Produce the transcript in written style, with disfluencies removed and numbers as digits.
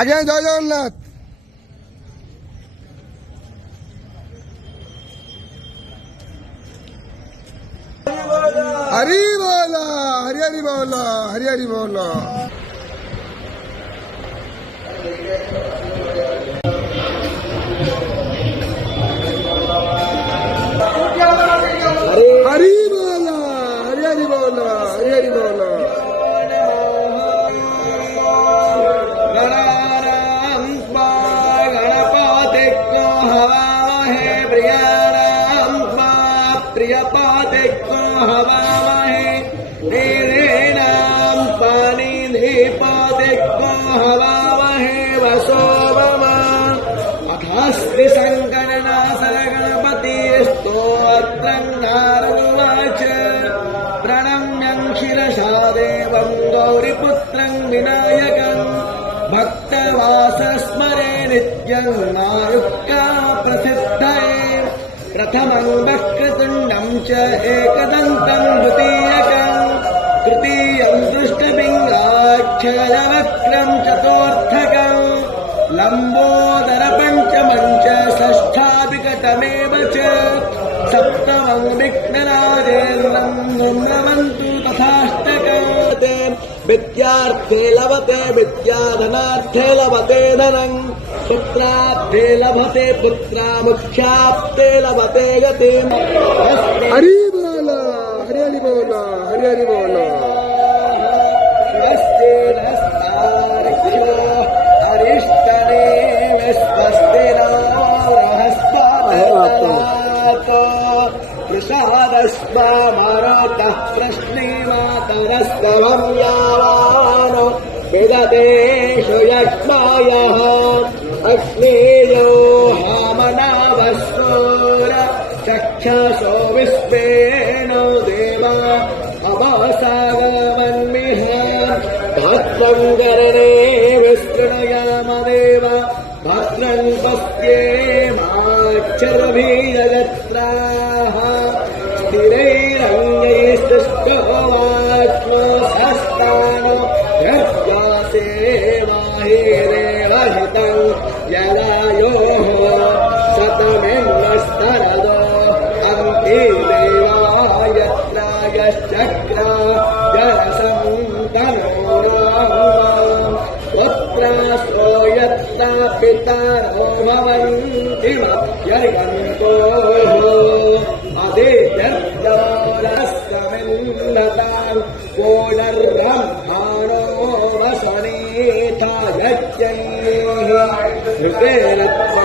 আগে জয় জগন্নাথ। হরি বল, হরি হরি বল, হরি হরি বল। হরি বল, হরি হরি বল, হরি হরি বল। प्रियपाते को हवामहे नीरेणां पानी धीपाते को हवामहे वसोवमा अथास्ति संकरणा सरगणपति स्तोत्रं नारदुवाच प्रणम्यं शिरसा देवं गौरीपुत्रं विनायकं भक्तवासस्मरे नित्यं नायुक्ता प्रसिद्धये प्रथमं वक्रतुण्डं च एकदन्तं द्वितीयकं तृतीयं दृष्टपिङ्गाक्षरवक्त्रं चतुर्थकं लम्बोदर पञ्चमं च षष्ठाधिकतमेव च सप्तमं विघ्नराजेन्द्रं नमन्तु तथाष्टकं विद्यार्थे लभते विद्याधनार्थे लभते धनं पुत्रार्थे लभते पुत्रा मुख्याप्ते लभते गतिम्। हरि बोल, हरि हरि बोल, हरि हरि बोल। स्वस्ति नस्तार्क्ष्यो अरिष्टने स्वस्ति नो बृहस्पतिर्दधातु प्रसादस्मामरोतः प्रश्नीमातरस्तवं यावानो विदतेषु यक्ष्मायः अग्नेयो हामनावस्सूर चक्षसो विश्वेनो देवा अवसागमन्मिह भद्रं कर्णे विस्तृणयामदेव भद्रं पश्येमाक्षरभिर्यजत्राः स्थिरैरङ्गैस्तुष्टवात्मसस्तानो यज्ञासेवाहिरेवहितं यदायोः शतमिन्द्रस्तरदो अन्ते देवायत्रायश्चक्रा जलसन्तनोराम् पुत्रासो यत्रा पितरो भवन्ति मध्यर्गन्तोः अदेजर्दोरस्समिन्नतां पुनर्ब्रह्माणो वसनेथा यज्ञैः ऋतेरत्वा